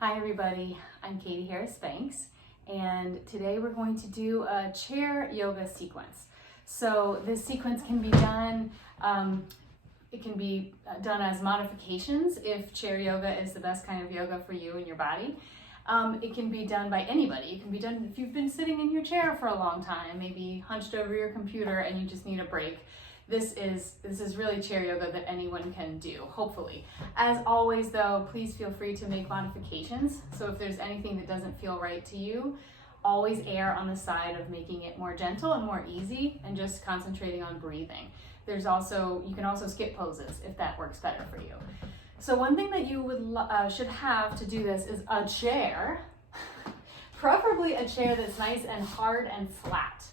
Hi everybody, I'm Katie Harris-Banks, and today we're going to do a chair yoga sequence. So this sequence can be done, it can be done as modifications if chair yoga is the best kind of yoga for you and your body. It can be done by anybody. It can be done if you've been sitting in your chair for a long time, maybe hunched over your computer and you just need a break. This is really chair yoga that anyone can do, hopefully. As always though, please feel free to make modifications. So if there's anything that doesn't feel right to you, always err on the side of making it more gentle and more easy and just concentrating on breathing. You can also skip poses if that works better for you. So one thing that you should have to do this is a chair, preferably a chair that's nice and hard and flat.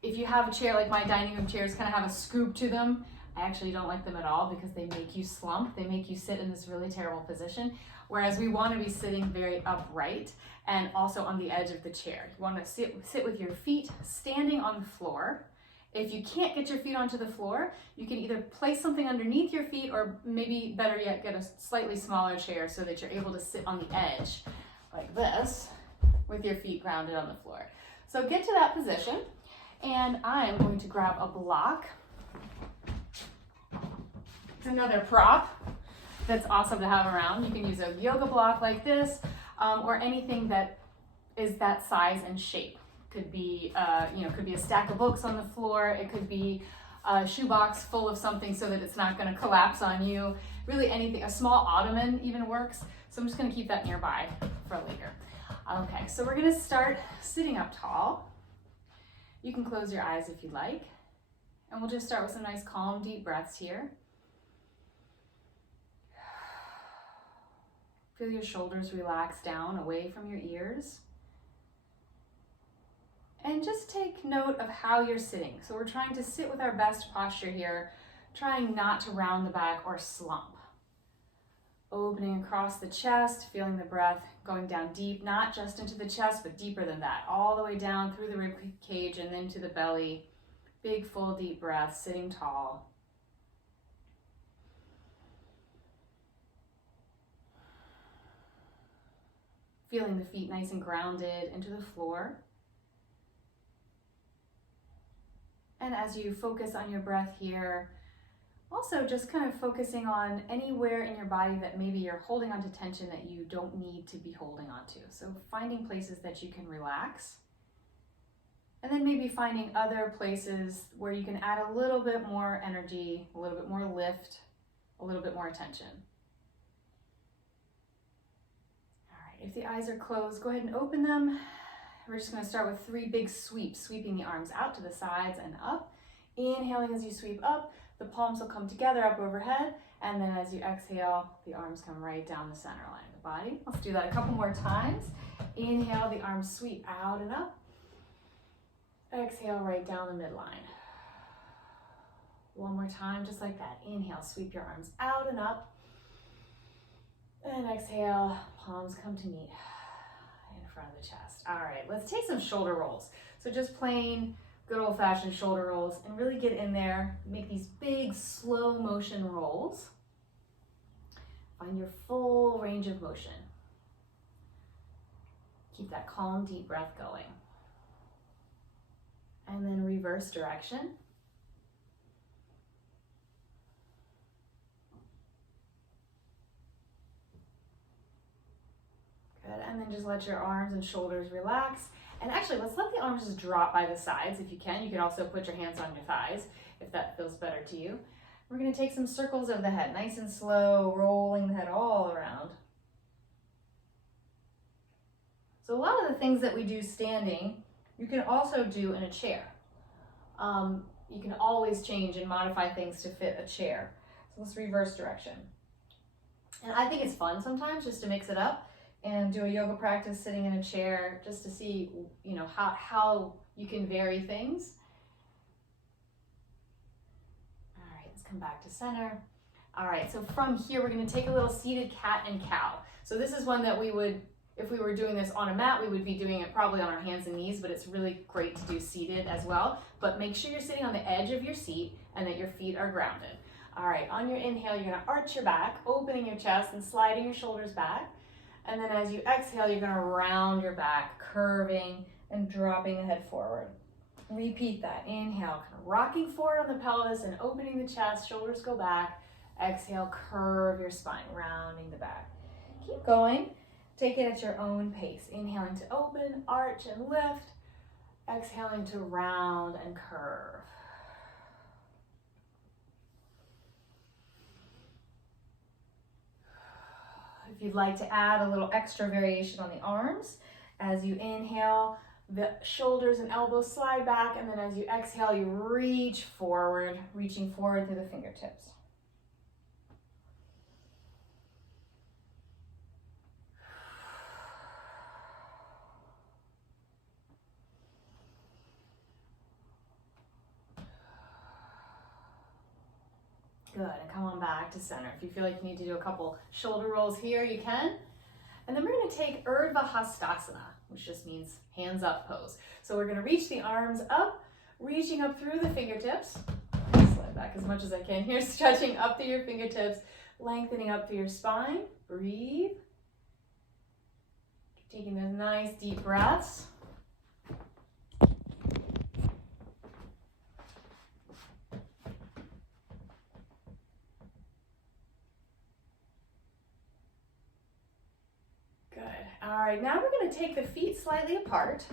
If you have a chair like my dining room chairs kind of have a scoop to them, I actually don't like them at all because they make you slump. They make you sit in this really terrible position. Whereas we want to be sitting very upright and also on the edge of the chair. You want to sit with your feet standing on the floor. If you can't get your feet onto the floor, you can either place something underneath your feet or maybe better yet, get a slightly smaller chair so that you're able to sit on the edge like this with your feet grounded on the floor. So get to that position. And I'm going to grab a block. It's another prop that's awesome to have around. You can use a yoga block like this, or anything that is that size and shape. Could be, could be a stack of books on the floor. It could be a shoebox full of something so that it's not going to collapse on you. Really anything. A small ottoman even works. So I'm just going to keep that nearby for later. Okay, so we're going to start sitting up tall. You can close your eyes if you like, and we'll just start with some nice calm, deep breaths here. Feel your shoulders relax down away from your ears. And just take note of how you're sitting. So we're trying to sit with our best posture here, trying not to round the back or slump. Opening across the chest, feeling the breath going down deep, not just into the chest, but deeper than that, all the way down through the rib cage and then to the belly. Big, full, deep breath, sitting tall. Feeling the feet nice and grounded into the floor. And as you focus on your breath here, also just kind of focusing on anywhere in your body that maybe you're holding onto tension that you don't need to be holding onto. So finding places that you can relax. And then maybe finding other places where you can add a little bit more energy, a little bit more lift, a little bit more attention. All right, if the eyes are closed, go ahead and open them. We're just going to start with 3 big sweeps, sweeping the arms out to the sides and up. Inhaling as you sweep up. The palms will come together up overhead, and then as you exhale, the arms come right down the center line of the body. Let's do that a couple more times. Inhale, the arms sweep out and up. Exhale, right down the midline. One more time, just like that. Inhale, sweep your arms out and up. And exhale, palms come to meet in front of the chest. All right, let's take some shoulder rolls. So just plain good old-fashioned shoulder rolls and really get in there. Make these big slow motion rolls. Find your full range of motion. Keep that calm, deep breath going. And then reverse direction. Good, and then just let your arms and shoulders relax. And actually, let's let the arms just drop by the sides if you can. You can also put your hands on your thighs if that feels better to you. We're going to take some circles of the head, nice and slow, rolling the head all around. So a lot of the things that we do standing, you can also do in a chair. You can always change and modify things to fit a chair. So let's reverse direction. And I think it's fun sometimes just to mix it up and do a yoga practice sitting in a chair just to see, how you can vary things. All right, let's come back to center. All right, so from here, we're going to take a little seated cat and cow. So this is one that we would, if we were doing this on a mat, we would be doing it probably on our hands and knees, but it's really great to do seated as well. But make sure you're sitting on the edge of your seat and that your feet are grounded. All right, on your inhale, you're gonna arch your back, opening your chest and sliding your shoulders back. And then as you exhale, you're gonna round your back, curving and dropping the head forward. Repeat that. Inhale, kind of rocking forward on the pelvis and opening the chest, shoulders go back. Exhale, curve your spine, rounding the back. Keep going. Take it at your own pace. Inhaling to open, arch, and lift. Exhaling to round and curve. If you'd like to add a little extra variation on the arms, as you inhale, the shoulders and elbows slide back, and then as you exhale, you reach forward, reaching forward through the fingertips. Good, and come on back to center. If you feel like you need to do a couple shoulder rolls here, you can. And then we're gonna take Urdhva Hastasana, which just means hands up pose. So we're gonna reach the arms up, reaching up through the fingertips. Slide back as much as I can here, stretching up through your fingertips, lengthening up through your spine. Breathe. Taking those nice deep breaths. All right, now we're going to take the feet slightly apart,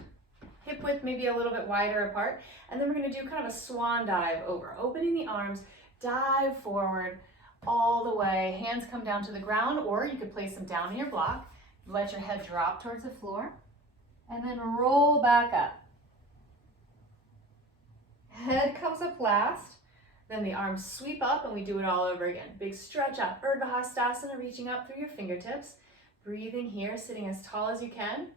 hip width maybe a little bit wider apart, and then we're going to do kind of a swan dive over, opening the arms, dive forward all the way, hands come down to the ground, or you could place them down in your block, let your head drop towards the floor, and then roll back up. Head comes up last, then the arms sweep up and we do it all over again. Big stretch up, Urdhva Hastasana, reaching up through your fingertips. Breathing here, sitting as tall as you can,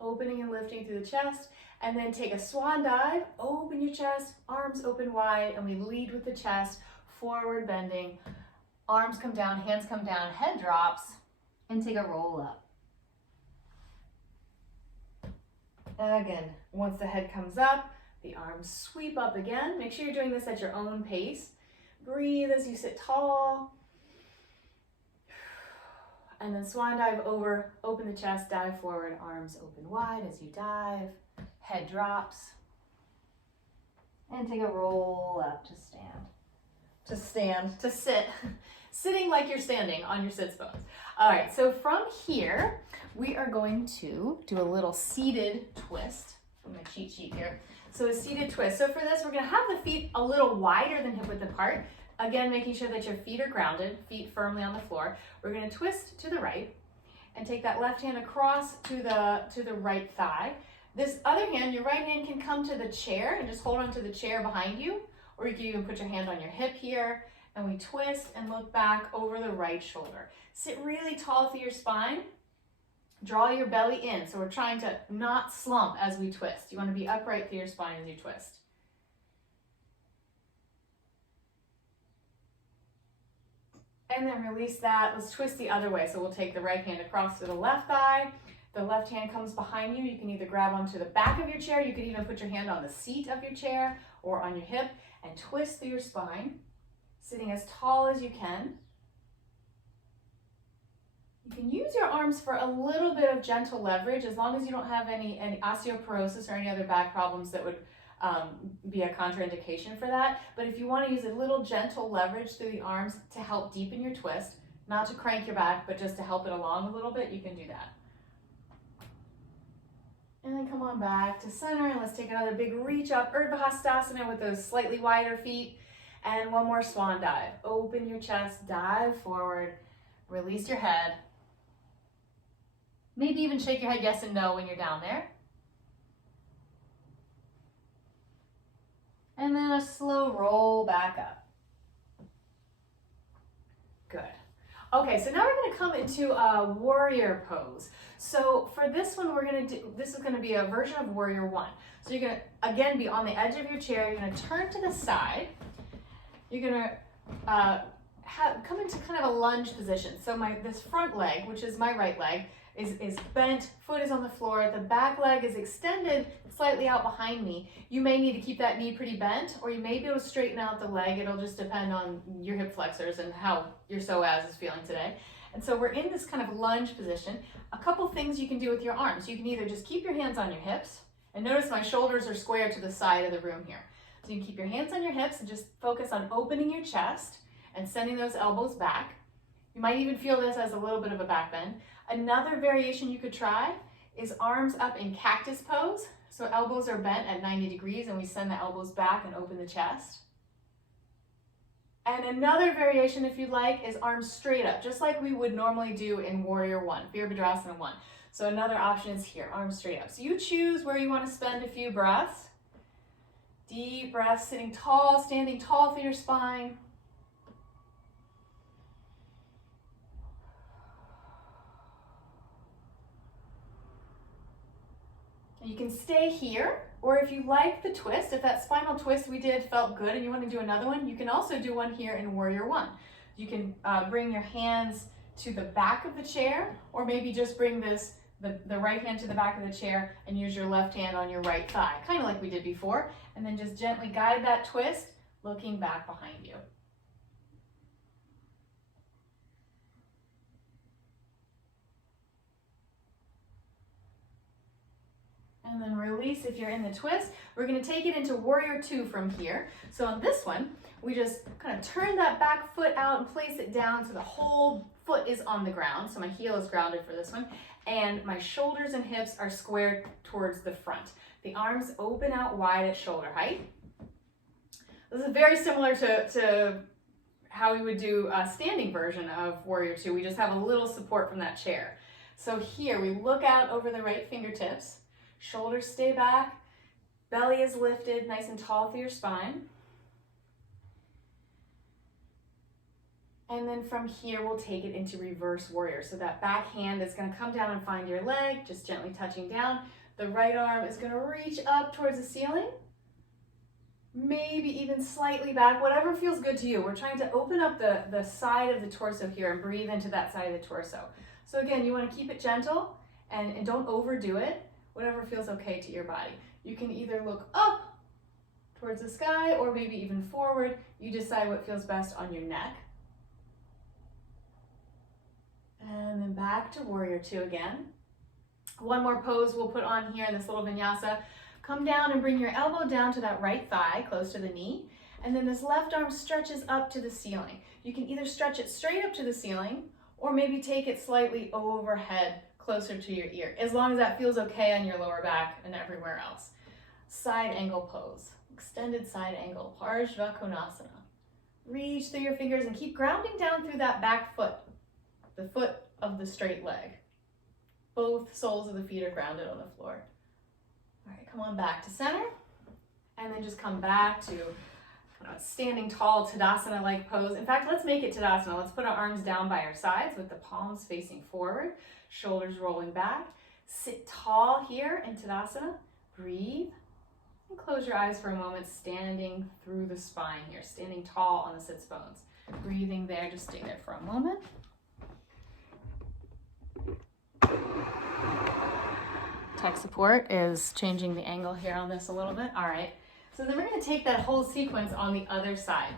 opening and lifting through the chest, and then take a swan dive, open your chest, arms open wide, and we lead with the chest, forward bending, arms come down, hands come down, head drops, and take a roll up. Again, once the head comes up, the arms sweep up again. Make sure you're doing this at your own pace. Breathe as you sit tall. And then swan dive over, open the chest, dive forward, arms open wide as you dive, head drops. And take a roll up to stand. To sit. Sitting like you're standing on your sits bones. All right, so from here, we are going to do a little seated twist. From my cheat sheet here. So a seated twist. So for this, we're gonna have the feet a little wider than hip width apart. Again, making sure that your feet are grounded, feet firmly on the floor. We're gonna twist to the right and take that left hand across to the right thigh. This other hand, your right hand can come to the chair and just hold on to the chair behind you, or you can even put your hand on your hip here, and we twist and look back over the right shoulder. Sit really tall through your spine. Draw your belly in, so we're trying to not slump as we twist. You wanna be upright through your spine as you twist. And then release that. Let's twist the other way. So we'll take the right hand across to the left thigh. The left hand comes behind you. You can either grab onto the back of your chair. You could even put your hand on the seat of your chair or on your hip and twist through your spine, sitting as tall as you can. You can use your arms for a little bit of gentle leverage as long as you don't have any osteoporosis or any other back problems that would be a contraindication for that. But if you want to use a little gentle leverage through the arms to help deepen your twist, not to crank your back, but just to help it along a little bit, you can do that. And then come on back to center, and let's take another big reach up, Urdhva Hastasana with those slightly wider feet, and one more swan dive. Open your chest, dive forward, release your head. Maybe even shake your head yes and no when you're down there. And then a slow roll back up. Good. Okay, so now we're gonna come into a warrior pose. So for this one, this is gonna be a version of warrior one. So you're gonna, again, be on the edge of your chair. You're gonna turn to the side. You're gonna come into kind of a lunge position. So this front leg, which is my right leg, is bent, foot is on the floor, the back leg is extended slightly out behind me. You may need to keep that knee pretty bent, or you may be able to straighten out the leg. It'll just depend on your hip flexors and how your psoas is feeling today. And so we're in this kind of lunge position. A couple things you can do with your arms. You can either just keep your hands on your hips, and notice my shoulders are square to the side of the room here. So you can keep your hands on your hips and just focus on opening your chest and sending those elbows back. You might even feel this as a little bit of a back bend. Another variation you could try is arms up in cactus pose. So elbows are bent at 90 degrees and we send the elbows back and open the chest. And another variation, if you'd like, is arms straight up, just like we would normally do in Warrior One, Virabhadrasana 1. So another option is here, arms straight up. So you choose where you want to spend a few breaths. Deep breaths, sitting tall, standing tall through your spine. You can stay here, or if you like the twist, if that spinal twist we did felt good and you want to do another one, you can also do one here in Warrior One. You can bring your hands to the back of the chair, or maybe just bring the right hand to the back of the chair and use your left hand on your right thigh, kind of like we did before, and then just gently guide that twist, looking back behind you. And then release if you're in the twist. We're going to take it into Warrior Two from here. So on this one, we just kind of turn that back foot out and place it down so the whole foot is on the ground. So my heel is grounded for this one. And my shoulders and hips are squared towards the front. The arms open out wide at shoulder height. This is very similar to how we would do a standing version of Warrior Two. We just have a little support from that chair. So here we look out over the right fingertips. Shoulders stay back, belly is lifted nice and tall through your spine. And then from here, we'll take it into reverse warrior. So that back hand is gonna come down and find your leg, just gently touching down. The right arm is gonna reach up towards the ceiling, maybe even slightly back, whatever feels good to you. We're trying to open up the side of the torso here and breathe into that side of the torso. So again, you wanna keep it gentle and don't overdo it. Whatever feels okay to your body. You can either look up towards the sky or maybe even forward. You decide what feels best on your neck. And then back to Warrior Two again. One more pose we'll put on here in this little vinyasa. Come down and bring your elbow down to that right thigh, close to the knee. And then this left arm stretches up to the ceiling. You can either stretch it straight up to the ceiling or maybe take it slightly overhead, closer to your ear, as long as that feels okay on your lower back and everywhere else. Side angle pose, extended side angle, Parsva Konasana. Reach through your fingers and keep grounding down through that back foot, the foot of the straight leg. Both soles of the feet are grounded on the floor. All right, come on back to center, and then just come back to kind of standing tall Tadasana-like pose. In fact, let's make it Tadasana. Let's put our arms down by our sides with the palms facing forward. Shoulders rolling back. Sit tall here in Tadasana. Breathe. And close your eyes for a moment, standing through the spine here, standing tall on the sits bones. Breathing there, just stay there for a moment. Tech support is changing the angle here on this a little bit. All right. So then we're going to take that whole sequence on the other side.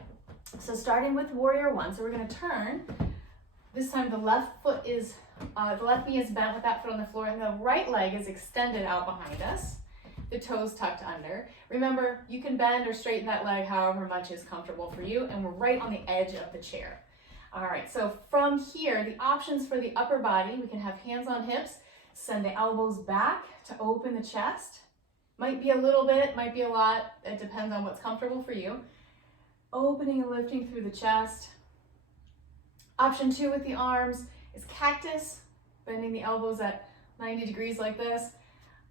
So starting with Warrior One, so we're going to turn. This time the left foot is, the left knee is bent with that foot on the floor, and the right leg is extended out behind us. The toes tucked under. Remember, you can bend or straighten that leg however much is comfortable for you, and we're right on the edge of the chair. All right, so from here, the options for the upper body, we can have hands on hips, send the elbows back to open the chest. Might be a little bit, might be a lot. It depends on what's comfortable for you. Opening and lifting through the chest. Option 2 with the arms is cactus, bending the elbows at 90 degrees like this.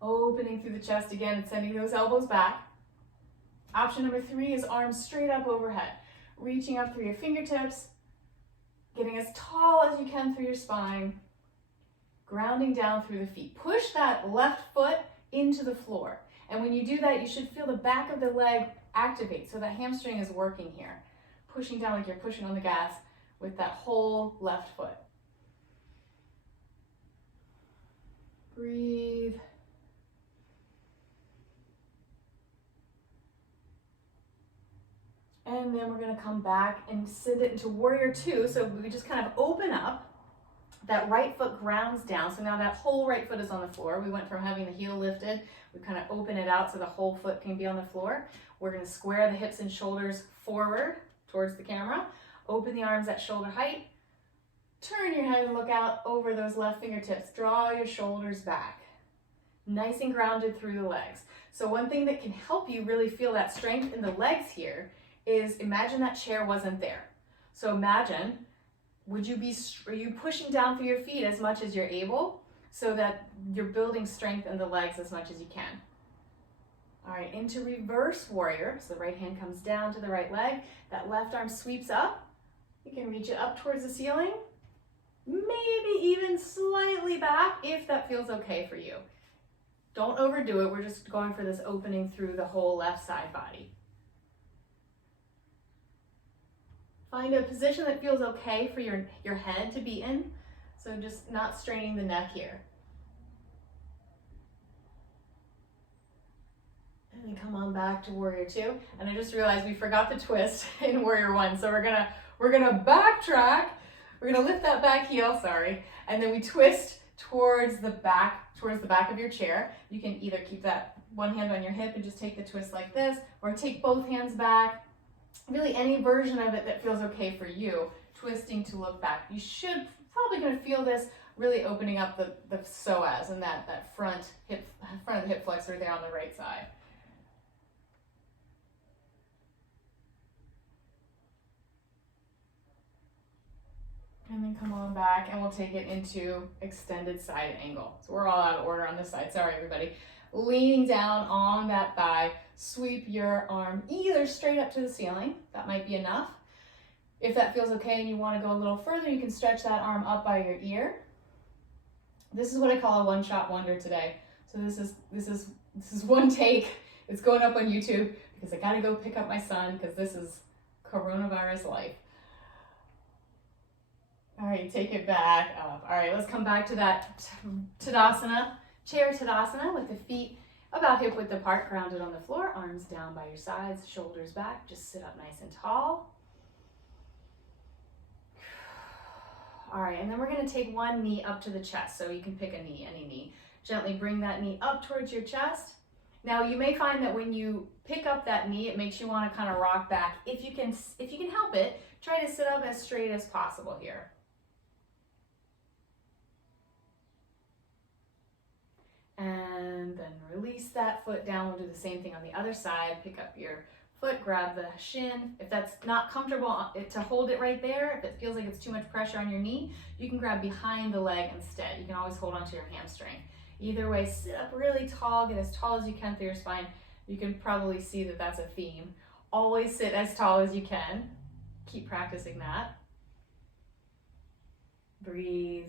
Opening through the chest again and sending those elbows back. Option number 3 is arms straight up overhead. Reaching up through your fingertips, getting as tall as you can through your spine, grounding down through the feet. Push that left foot into the floor. And when you do that, you should feel the back of the leg activate, so that hamstring is working here. Pushing down like you're pushing on the gas with that whole left foot. Breathe. And then we're gonna come back and send it into warrior two. So we just kind of open up. That right foot grounds down. So now that whole right foot is on the floor. We went from having the heel lifted. We kind of open it out so the whole foot can be on the floor. We're gonna square the hips and shoulders forward towards the camera. Open the arms at shoulder height. Turn your head and look out over those left fingertips. Draw your shoulders back. Nice and grounded through the legs. So one thing that can help you really feel that strength in the legs here is imagine that chair wasn't there. So imagine, are you pushing down through your feet as much as you're able so that you're building strength in the legs as much as you can. All right, into reverse warrior. So the right hand comes down to the right leg. That left arm sweeps up. You can reach it up towards the ceiling. Maybe even slightly back if that feels okay for you. Don't overdo it. We're just going for this opening through the whole left side body. Find a position that feels okay for your head to be in. So just not straining the neck here. And then come on back to warrior two. And I just realized we forgot the twist in warrior one. So we're gonna backtrack. We're gonna lift that back heel, sorry. And then we twist towards the back of your chair. You can either keep that one hand on your hip and just take the twist like this, or take both hands back. Really any version of it that feels okay for you, twisting to look back. You should probably gonna feel this really opening up the psoas and that front of the hip flexor there on the right side. And then come on back and we'll take it into extended side angle. So we're all out of order on this side, sorry everybody. Leaning down on that thigh, sweep your arm either straight up to the ceiling, that might be enough. If that feels okay and you want to go a little further, you can stretch that arm up by your ear. This is what I call a one-shot wonder today. So this is one take. It's going up on YouTube because I gotta go pick up my son because this is coronavirus life. All right, take it back up. All right, let's come back to that Tadasana. Chair Tadasana with the feet about hip width apart, grounded on the floor, arms down by your sides, shoulders back. Just sit up nice and tall. All right, and then we're gonna take one knee up to the chest. So you can pick a knee, any knee. Gently bring that knee up towards your chest. Now you may find that when you pick up that knee, it makes you wanna kind of rock back. If you can help it, try to sit up as straight as possible here. And then release that foot down. We'll do the same thing on the other side. Pick up your foot, grab the shin. If that's not comfortable to hold it right there, if it feels like it's too much pressure on your knee, you can grab behind the leg instead. You can always hold onto your hamstring. Either way, sit up really tall, get as tall as you can through your spine. You can probably see that that's a theme. Always sit as tall as you can. Keep practicing that. Breathe.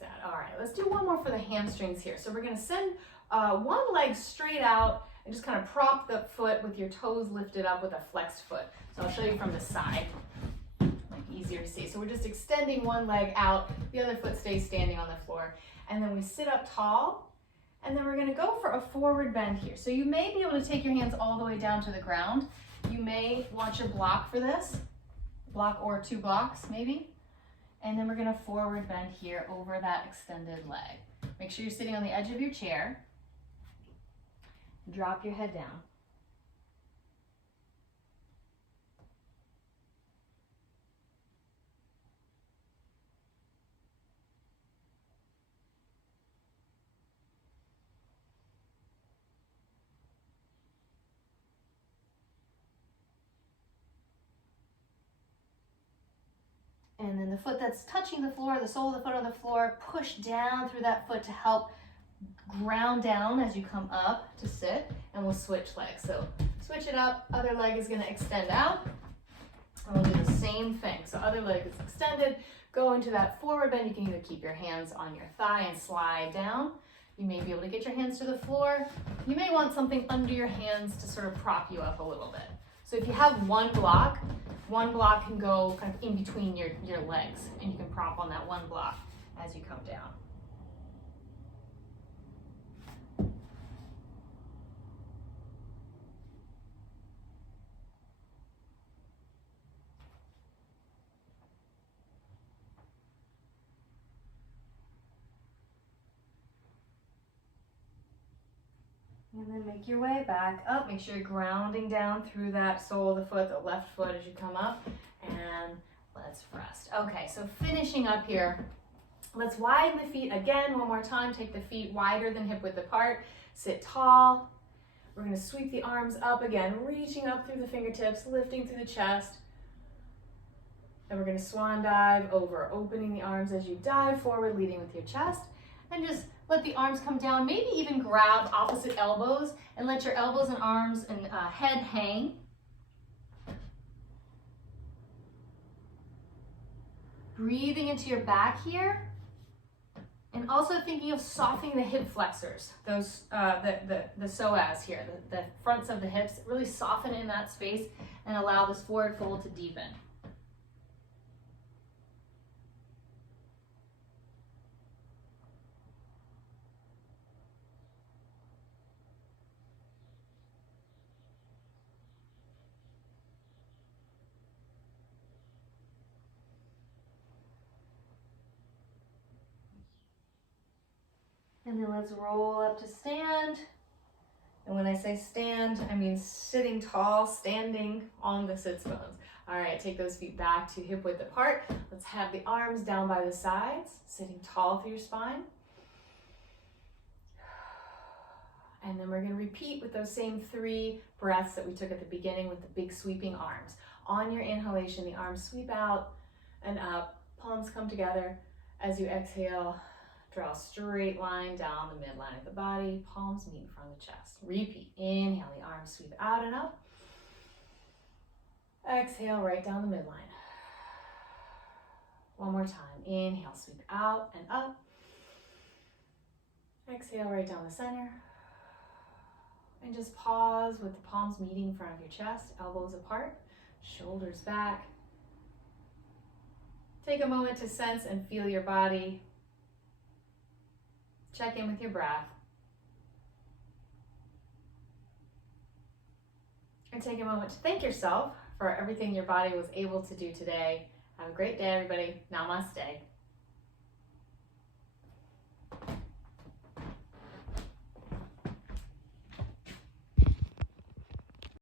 That. All right, let's do one more for the hamstrings here. So we're going to send one leg straight out and just kind of prop the foot with your toes lifted up with a flexed foot. So I'll show you from the side, like easier to see. So we're just extending one leg out, the other foot stays standing on the floor, and then we sit up tall, and then we're going to go for a forward bend here. So you may be able to take your hands all the way down to the ground. You may want your block for this, block or two blocks maybe. And then we're gonna forward bend here over that extended leg. Make sure you're sitting on the edge of your chair. Drop your head down. And then the foot that's touching the floor, the sole of the foot on the floor, push down through that foot to help ground down as you come up to sit, and we'll switch legs. So switch it up, other leg is gonna extend out, and we'll do the same thing. So other leg is extended, go into that forward bend. You can either keep your hands on your thigh and slide down. You may be able to get your hands to the floor. You may want something under your hands to sort of prop you up a little bit. So if you have one block can go kind of in between your legs, and you can prop on that one block as you come down. And then make your way back up. Make sure you're grounding down through that sole of the foot, the left foot as you come up. And let's rest. Okay, so finishing up here, let's widen the feet again one more time. Take the feet wider than hip width apart. Sit tall. We're gonna sweep the arms up again, reaching up through the fingertips, lifting through the chest. And we're gonna swan dive over, opening the arms as you dive forward, leading with your chest. And just let the arms come down, maybe even grab opposite elbows and let your elbows and arms and head hang. Breathing into your back here. And also thinking of softening the hip flexors, those the psoas here, the fronts of the hips, really soften in that space and allow this forward fold to deepen. And then let's roll up to stand. And when I say stand, I mean sitting tall, standing on the sits bones. All right, take those feet back to hip width apart. Let's have the arms down by the sides, sitting tall through your spine. And then we're gonna repeat with those same 3 breaths that we took at the beginning with the big sweeping arms. On your inhalation, the arms sweep out and up, palms come together. As you exhale, draw a straight line down the midline of the body, palms meet in front of the chest. Repeat, inhale, the arms sweep out and up. Exhale, right down the midline. One more time, inhale, sweep out and up. Exhale, right down the center. And just pause with the palms meeting in front of your chest, elbows apart, shoulders back. Take a moment to sense and feel your body. Check in with your breath. And take a moment to thank yourself for everything your body was able to do today. Have a great day, everybody. Namaste.